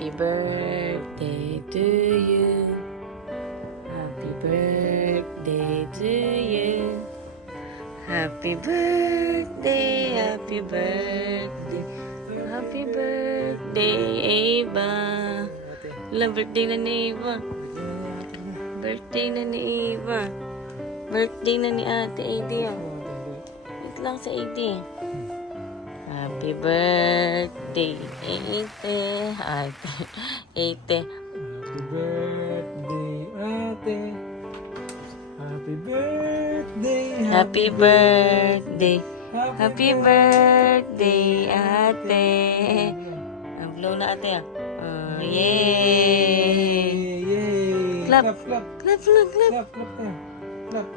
Happy birthday to you. Happy birthday to you. Happy birthday, happy birthday. Happy birthday, Eva. Wala, birthday na ni Eva. Birthday na ni Eva. Birthday na ni Ate Adi. Wait lang sa Adi. Happy birthday, Ate. Ate. Happy birthday, ate. Happy birthday. Happy birthday. Happy birthday, Ate. Blow na ate. Yay! Yay! Clap. Clap, clap. Clap, clap, clap. Clap, clap na. Clap.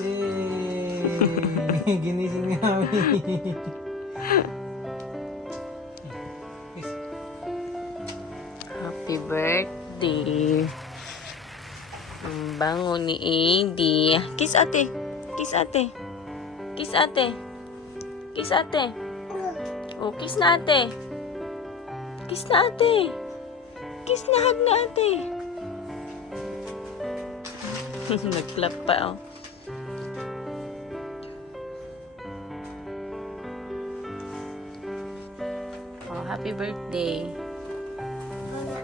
Yay! Ginising ni Mami. Happy birthday. Ang bango ni Adi. Kiss ate. Kiss ate. Kiss ate. Kiss ate. Oh, kiss na ate. Kiss na ate. Kiss na hug na ate. Nag-clap pa oh. Oh, happy birthday.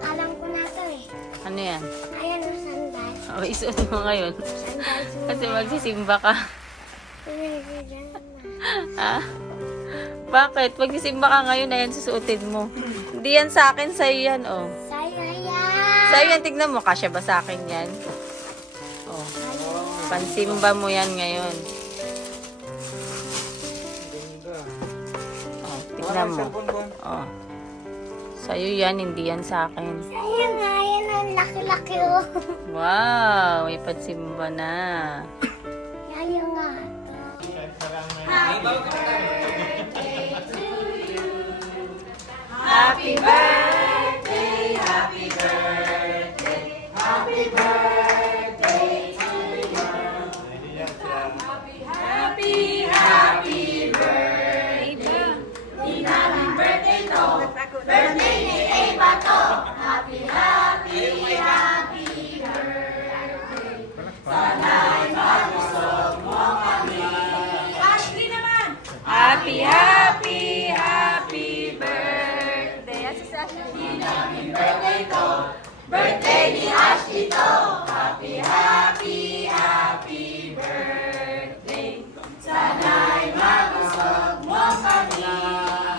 Alam ko na ito eh. Ano yan? Ayan o, sandal. Oh, isuot mo ngayon. Sandal Kasi magsisimba ka. Pinagsisimba. Ha? Bakit? Magsisimba ka ngayon, ayan susuotin mo. Hindi yan sa akin, sa'yo yan, oh. Sa'yo yan. Sa'yo yan, tignan mo. Kasya ba sa akin yan? Oh. Pansimba mo yan ngayon. Oh, tignan mo. Oh. Sa'yo yan, hindi yan sa akin. Sa'yo nga, yan ang laki-laki oh. Wow, may pansimba na. Sa'yo nga. Happy birthday, happy birthday, happy birthday to you. Happy, happy birthday. Di namin birthday to. Birthday ni Eva to. Happy, happy, happy birthday. Sana'y mabusog mo kami. Ashley naman. Happy, happy, happy birthday. Di namin birthday to. Birthday ni Ashley to. Happy, happy, happy birthday. Sana'y mabusog mo kami.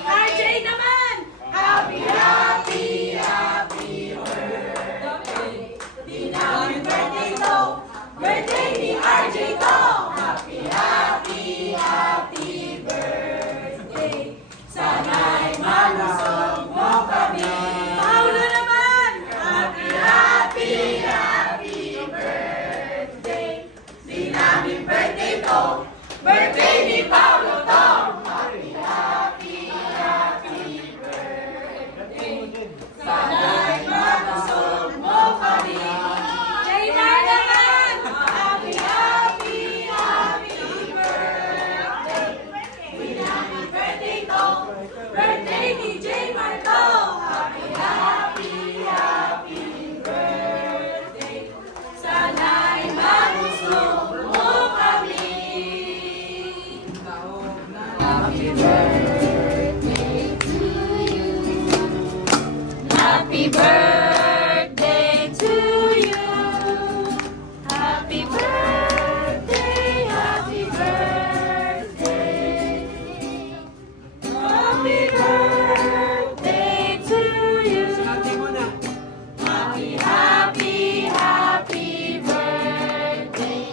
RJ naman. Happy, happy, happy birthday. Di namin birthday to. Birthday ni RJ to. Happy, happy, happy birthday. Sana'y mabusog mo kami. Paulo naman. Happy, happy, happy birthday. Di namin birthday to. Birthday ni Paulo to. Happy, happy, happy birthday. Sana'y mabusog mo kami. Jaymar naman. Happy, happy, happy birthday. Di namin birthday to. Birthday ni Jaymar to. Happy, happy, happy birthday. Sana'y mabusog mo kami. Happy birthday to you. Happy birthday to you. Happy birthday, happy birthday. Happy birthday to you. Happy, happy, happy birthday.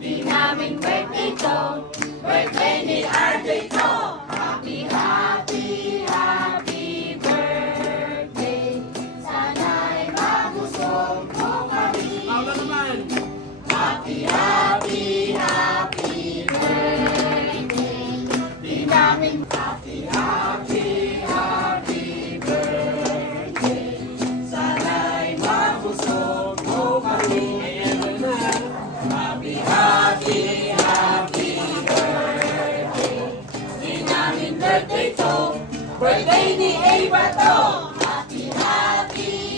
Di namin birthday to. Birthday ni RJ to. Happy, happy, happy birthday. Sana'y mabusog mo kami. Happy, happy, happy birthday. Di namin happy, happy, happy birthday. Sana'y mabusog mo kami. Happy, happy, happy birthday. Di namin birthday to. Birthday ni Ava to. Happy, happy,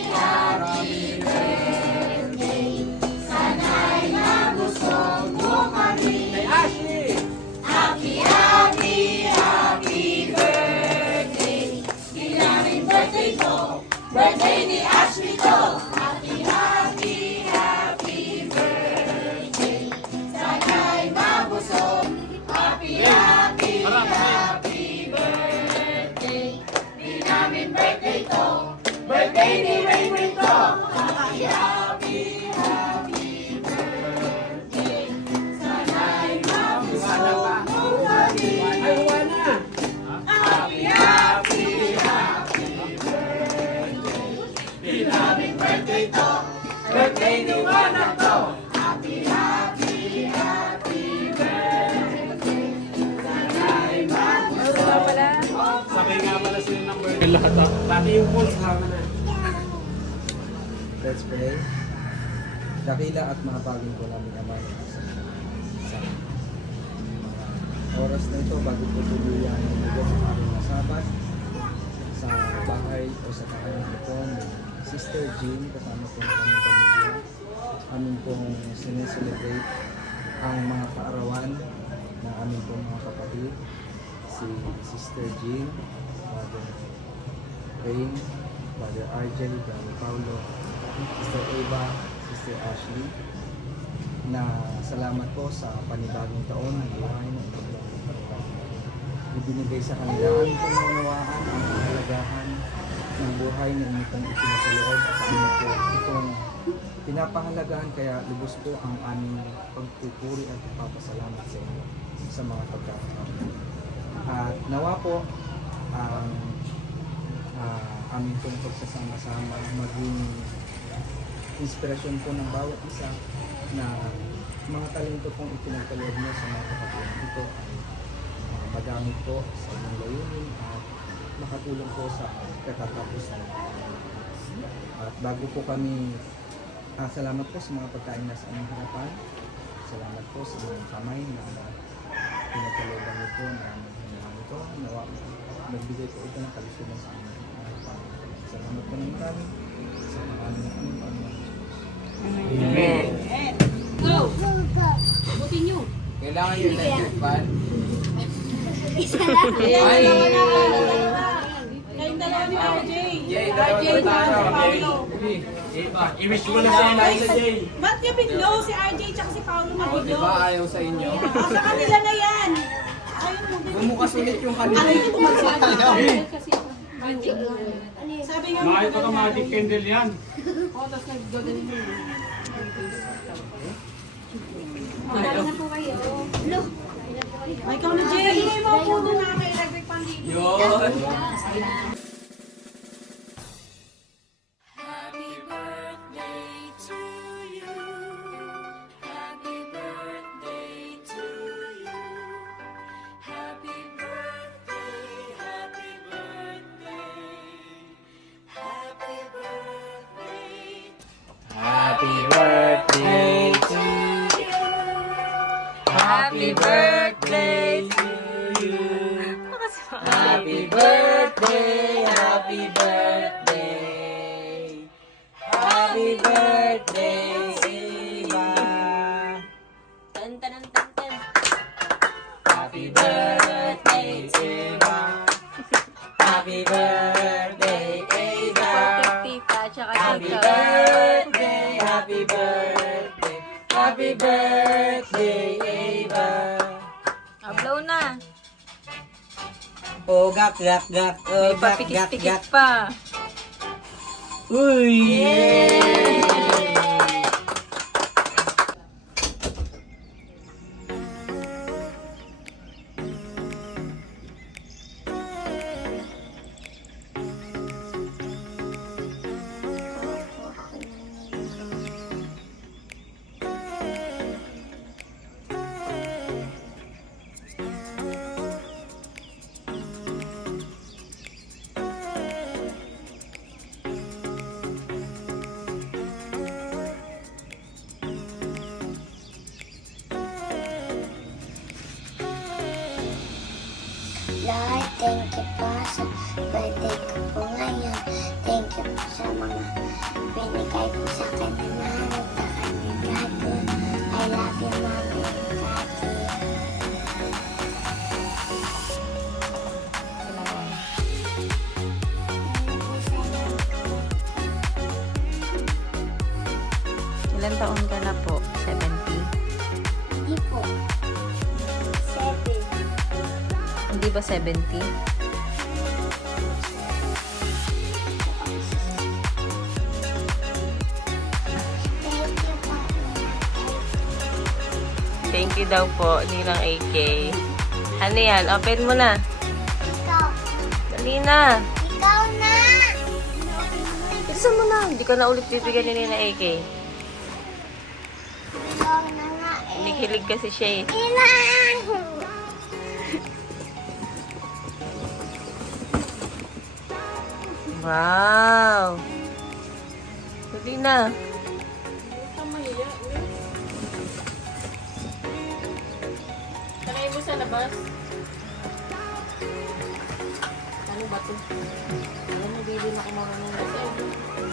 Sabay nga pala sila ng birthday lahat ah. Pati yung pool sama na. Let's pray. Dakila at mapaging ko namin Ama sa oras na ito bago po tuluyan ang lugar sa aming nasabat sa bahay o sa kakayan ito ni Sister Jean kasama po ng aming pamilya. Amin pong sineselebrate ang mga kaarawan ng aming pong mga kapatid, si Sister Jean, Brother Rain, Brother RJ, Brother Paulo, Sister Eva, Sister Ashley, na salamat po sa panibagong taon ng buhay na ibinigay sa kanila. Amin pong naunawaan ang kahalagahan ng buhay na inyo pong ipinasaloob at amin po itong pinapahalagahan, kaya lubos po ang aming pagpupuri at pagpapasalamat sa inyo sa mga pagkakataon. At nawa po ang aming pong pagsasama-sama maging inspirasyon po ng bawat isa na mga talento pong ipinagkaloob niyo sa mga kapatid. Ito ay magamit po sa inyong layunin at makatulong po sa katatapusan. At bago po kami, salamat po sa mga pagkain na sa aming harapan. Salamat po sa mga kamay na pinagkalooban niyo po na maghinaan ito. Nawa, nagbigay po ito ng kalusugan sa aming harapan. Salamat po ng marami sa pangalan ng aming Panginoon. Amen. Kailangan yung electric fan. I-wish mo na siya sa Jay. Ba't niya biglo si RJ tsaka si Paolo mabiglo? Ayaw sa inyo? Sa kanila na yan. Ayaw mo biglo. Bumukas ulit yung kanila. Ayaw ko magsalita. Sabi nga mo. Mahal pa ka magic candle yan. Ay, ikaw na Jay. Hindi mo puno na kay electric pan dito. Happy birthday to you. Happy birthday to you. Happy birthday, happy birthday. Happy birthday, Eva. Tan tan tan tan. Happy birthday, Eva. Happy birthday, Eva. Tita, tsaka Happy tita. birthday, happy birthday. Happy birthday, Eva. Blow na. Oh, gak, gak, gak. Oh, May gak, gak, papikit-pikit gak. pa. Uy! Lord, thank you po sa birthday ko po ngayon. Thank you po sa mga binigay po sa akin na nahanap na kami, Daddy. I love you, Mommy and Daddy. Ilan taon ka na po? 70? Hindi po. 7. Hindi ba 70? Thank Thank you po. you daw po, Ninang AK. Ano yan? Open mo na. Ikaw. Dali na. Ikaw na. Bilisan mo na. Hindi ka na ulit bibigyan ni Ninang AK. Ikaw na nga eh. Hinikilig kasi siya eh. Ina! Wow! Dali na. Sanay mo sa labas. Ano ba ito? Ano mo, bili na kumarunong na siya.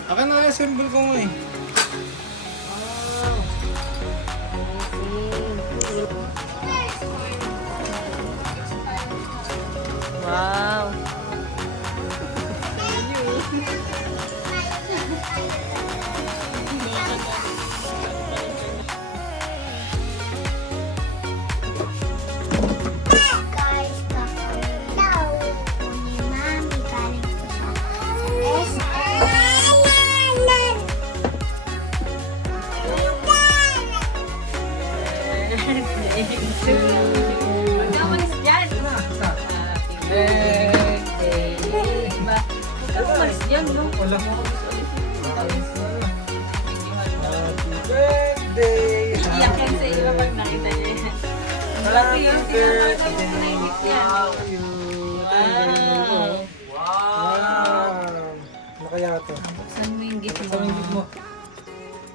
Akin na assemble ko nga eh. Wow! Amazing! Wow! Guys, kakalaw po ni Mami. Galing po siya sa SM. Huwag ka umalis dyan! Happy birthday! Ba? Huwag ka umalis dyan, no? Wala mo. Happy Birthday! Iyak yan sa iyo pag nakita niya yan. Happy birthday! Wow! Wow! Ano kaya ito? Buksan mo yung gift Saan mo. yung gift mo?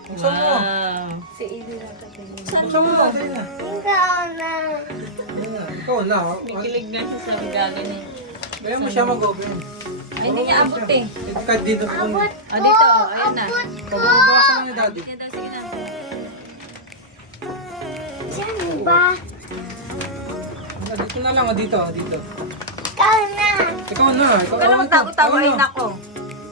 Buksan mo! Wow! Buksan mo! Dali na. Ikaw na. Dali na. Ikaw wala. Kikilig na siya sa regalo niya. Kaya mo siya mag-open. Ay, hindi niya abot eh. Kahit dito po. Abot Ah, dito. Ayan na. Pagbubasan mo ni daddy. Sige daw, sige na. Diyan ba? Dito na lang. Dito. Dito. Ikaw na. Ikaw na. Ikaw Huwag ka lang tago-tago. Ay, nako.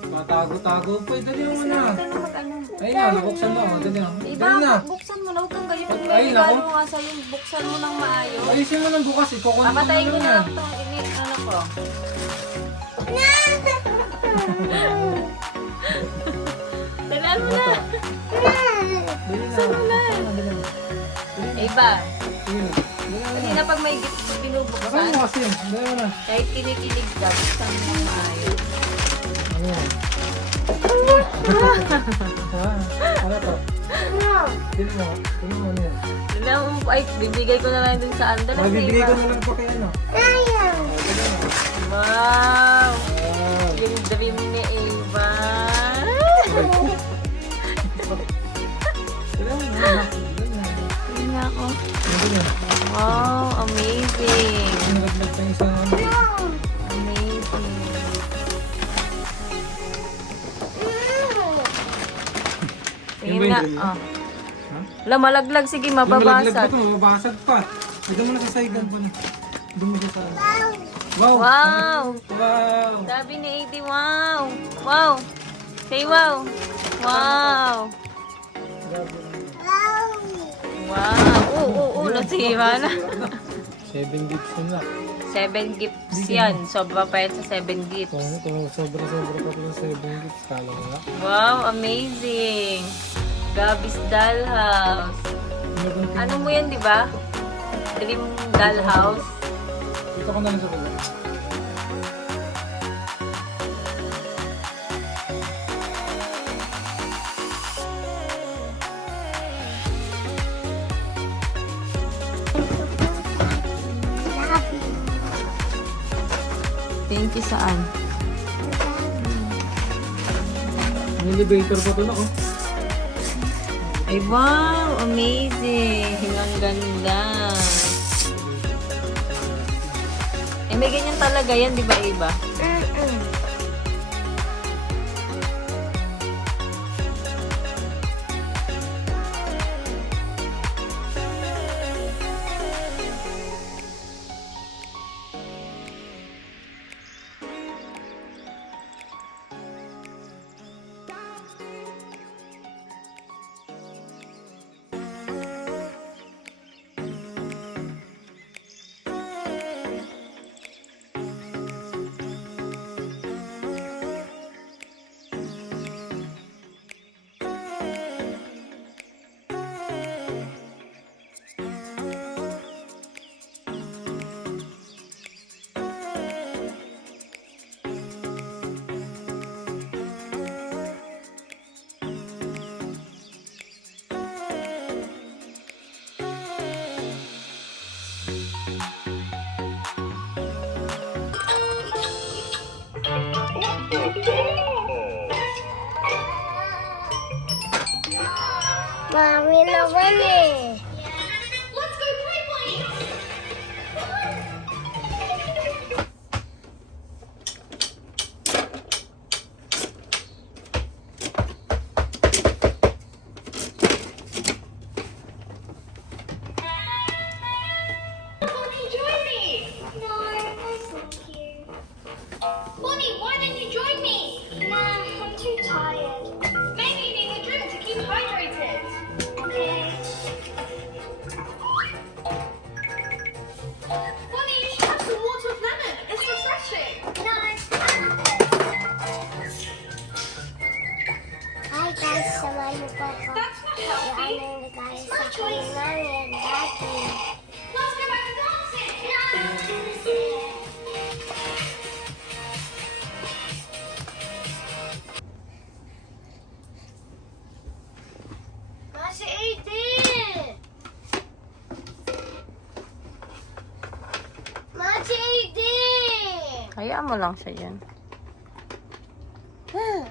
Matago-tago po. Dali mo na. Huwag ka na mag-ano. Ayun na. Nabuksan mo. Dali na. Diba, Dali na. buksan mo na. Huwag kang ganyan. Pag Ay, may regalo nako. mo nga sa'yo, buksan mo ng maayos. Ayusin mo ng bukas. Ikukunin mo Papatayin ko na yan. lang itong ano ko. Talaan mo na. Dali na. Buksan mo na. Iba. Dali na. Kasi na pag may gift Buksan binubuksan, mo kasi. Dali mo na. kahit kinikilig ka, buksan mo ng maayos. Ano yan? Ano to? Dili mo. Dili mo ano yan? Dala mo, ay, bibigay ko na lang dun sa andala sa Mabibigay iba. ko na lang po kay ano. Ayaw. Dali na. Wow! Wow. Yung dream ni Eva. Dali mo na. Dali na. Hindi nga ako. Dali na. Wow, amazing. Nagaglag pa yung isang ano. Amazing. Tingin Yung nga. bundle, Oh. Ha? Wala, malaglag. Sige, Yung malaglag mababasag. pa to, mababasag pa. Dito mo na sa saigan pa na. Doon mo siya sa... Wow! Wow! Wow! Sabi ni AD, wow! Wow! Say wow! Wow! Wow! Oo, nasiwa na. 7 gifts yun lang. 7 gifts yan. Sobra pa yan sa 7 gifts. Sobra-sobra pa ito 7 gifts. Kala ko nga. Wow, amazing! Gabby's Dollhouse. Ano mo yan, di ba? Dream Dollhouse. Dito ko na lang sa pala. Thank you saan? Elevator pa ito na oh. Ay, wow! Amazing! Ang ganda! Eh, may ganyan talaga yan, di ba, Iba? Mami naman eh. Let's go play, please. Bonnie, join me. No, I thank you. Bonnie, why didn't you join me? Nah, I'm too tired. Maybe you need a drink to keep hydrated. Okay. Bonnie, you should have some water with lemon. It's refreshing. No. Hi guys, samahan niyo po ako. That's not healthy. Ano yung guys It's my sa choice. kanilang dati. Let's go back to dancing. Kasi Aiden! Masi Aiden! Hayaan mo lang siya dyan. Huh.